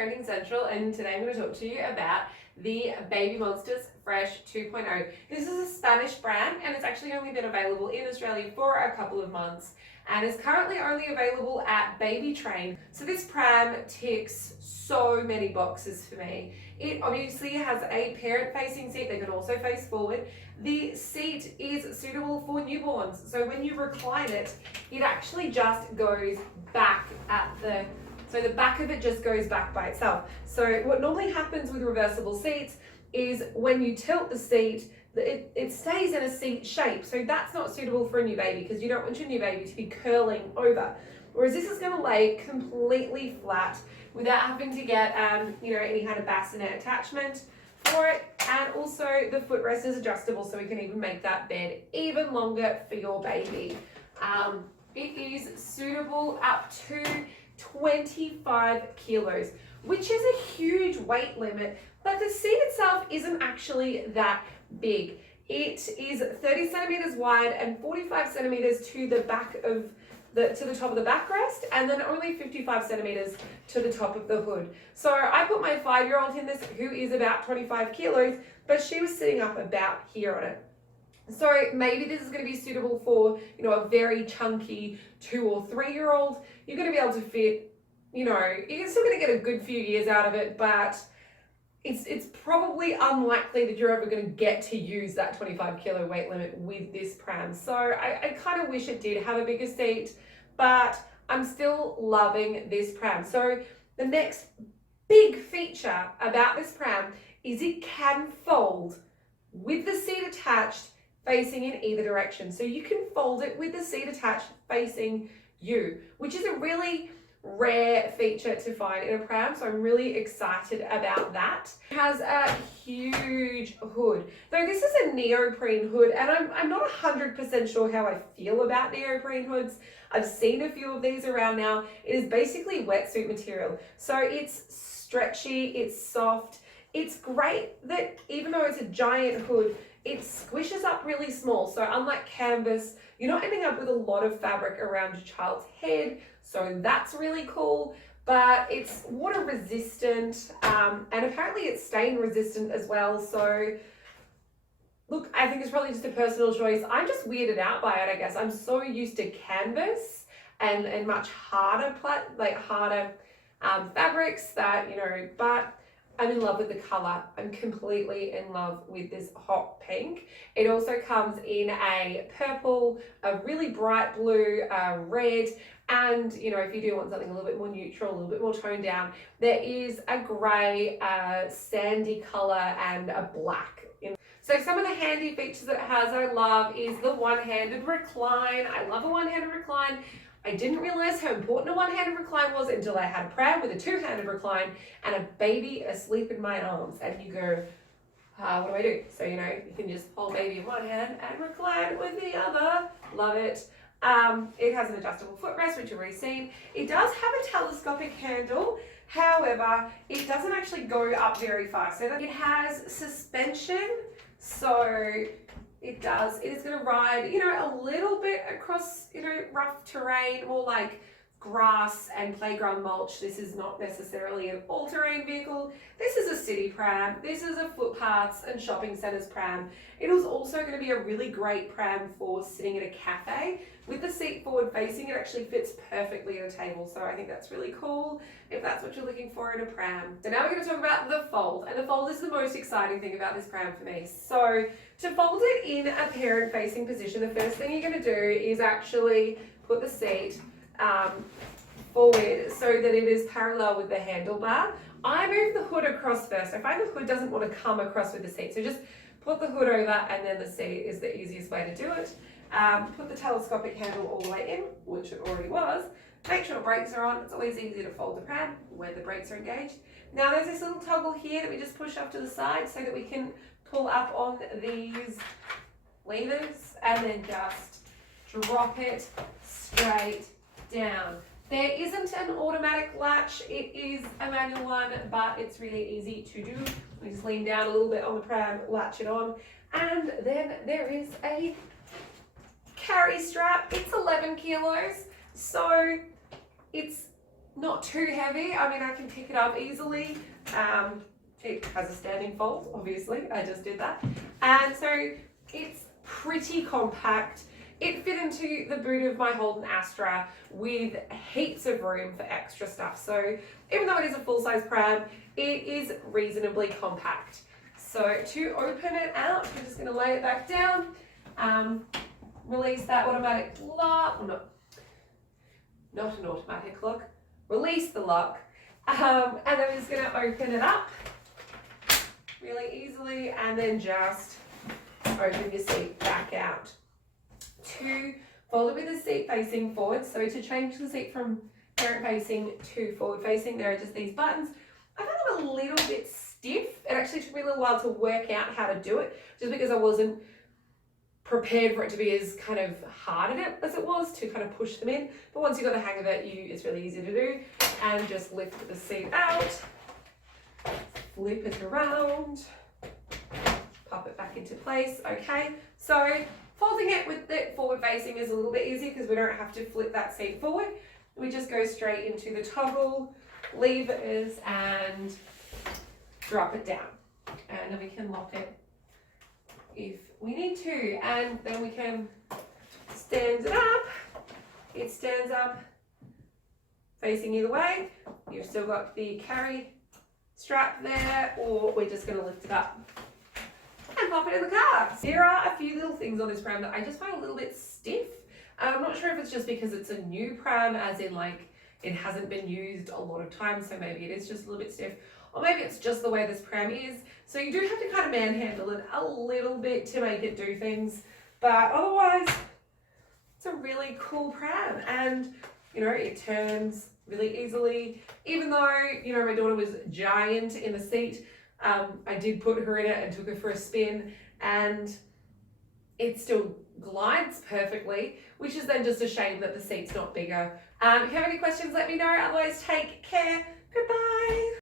Parenting Central, and today I'm going to talk to you about the Baby Monsters Fresh 2.0. This is a Spanish brand and it's actually only been available in Australia for a couple of months and is currently only available at Baby Train. So this pram ticks so many boxes for me. It obviously has a parent-facing seat. They can also face forward. The seat is suitable for newborns. So when you recline it, it actually just goes back so the back of it just goes back by itself. So what normally happens with reversible seats is when you tilt the seat, it stays in a seat shape. So that's not suitable for a new baby because you don't want your new baby to be curling over. Whereas this is going to lay completely flat without having to get any kind of bassinet attachment for it. And also the footrest is adjustable, so we can even make that bed even longer for your baby. It is suitable up to 25 kilos, which is a huge weight limit, but the seat itself isn't actually that big. It is 30 centimeters wide and 45 centimeters to the back of to the top of the backrest, and then only 55 centimeters to the top of the hood. So I put my 5-year-old in this, who is about 25 kilos, but she was sitting up about here on it. So maybe this is going to be suitable for, a very chunky 2 or 3-year-old. You're going to be able to fit, you're still going to get a good few years out of it, but it's probably unlikely that you're ever going to get to use that 25 kilo weight limit with this pram. So I kind of wish it did have a bigger seat, but I'm still loving this pram. So the next big feature about this pram is it can fold with the seat attached, facing in either direction. So you can fold it with the seat attached facing you, which is a really rare feature to find in a pram. So I'm really excited about that. It has a huge hood. Though this is a neoprene hood, and I'm not 100% sure how I feel about neoprene hoods. I've seen a few of these around now. It is basically wetsuit material. So it's stretchy, it's soft. It's great that even though it's a giant hood, it squishes up really small. So unlike canvas, you're not ending up with a lot of fabric around your child's head. So that's really cool, but it's water resistant, and apparently it's stain resistant as well. So look, I think it's probably just a personal choice. I'm just weirded out by it, I guess. I'm so used to canvas and much harder fabrics that, but I'm in love with the color. I'm completely in love with this hot pink. It also comes in a purple, a really bright blue, red, and if you do want something a little bit more neutral, a little bit more toned down, there is a grey, sandy color and a black. So some of the handy features that it has I love is the one-handed recline. I love a one-handed recline. I didn't realize how important a one-handed recline was until I had a pram with a two-handed recline and a baby asleep in my arms. And you go, what do I do? So, you can just hold baby in one hand and recline with the other. Love it. It has an adjustable footrest, which you've already seen. It does have a telescopic handle. However, it doesn't actually go up very far. So it has suspension. So it is going to ride, a little bit across, rough terrain, more like grass and playground mulch. This is not necessarily an all-terrain vehicle. This is a city pram. This is a footpaths and shopping centres pram. It is also going to be a really great pram for sitting at a cafe. With the seat forward facing, it actually fits perfectly at a table. So I think that's really cool if that's what you're looking for in a pram. So now we're going to talk about the fold. And the fold is the most exciting thing about this pram for me. So to fold it in a parent-facing position, the first thing you're going to do is actually put the seat forward so that it is parallel with the handlebar. I move the hood across first. I find the hood doesn't want to come across with the seat. So just put the hood over and then the seat is the easiest way to do it. Put the telescopic handle all the way in, which it already was. Make sure the brakes are on. It's always easier to fold the pram when the brakes are engaged. Now there's this little toggle here that we just push off to the side so that we can pull up on these levers and then just drop it straight down. There isn't an automatic latch. It is a manual one, but it's really easy to do. We just lean down a little bit on the pram, latch it on, and then there is a carry strap. It's 11 kilos, so it's not too heavy. I mean, I can pick it up easily. It has a standing fold, obviously. I just did that. And so it's pretty compact. It fit into the boot of my Holden Astra with heaps of room for extra stuff. So even though it is a full-size pram, it is reasonably compact. So to open it out, we're just going to lay it back down, release that automatic lock, not an automatic lock, release the lock, and then we're just going to open it up really easily and then just open your seat back out. To fold it with the seat facing forward, so to change the seat from parent facing to forward facing, there are just these buttons. I found them a little bit stiff. It actually took me a little while to work out how to do it, just because I wasn't prepared for it to be as kind of hard as it was to kind of push them in. But once you got the hang of it, it's really easy to do. And just lift the seat out, flip it around, pop it back into place. Okay, so folding it with it forward facing is a little bit easier because we don't have to flip that seat forward. We just go straight into the toggle levers and drop it down. And then we can lock it if we need to. And then we can stand it up. It stands up facing either way. You've still got the carry strap there, or we're just going to lift it up and pop it in the car. There are a few little things on this pram that I just find a little bit stiff. I'm not sure if it's just because it's a new pram, as in like it hasn't been used a lot of times, so maybe it is just a little bit stiff, or maybe it's just the way this pram is. So you do have to kind of manhandle it a little bit to make it do things, but otherwise it's a really cool pram. And you know, it turns really easily. Even though, you know, my daughter was giant in the seat, I did put her in it and took her for a spin, and it still glides perfectly, which is then just a shame that the seat's not bigger. If you have any questions, let me know. Otherwise, take care. Goodbye.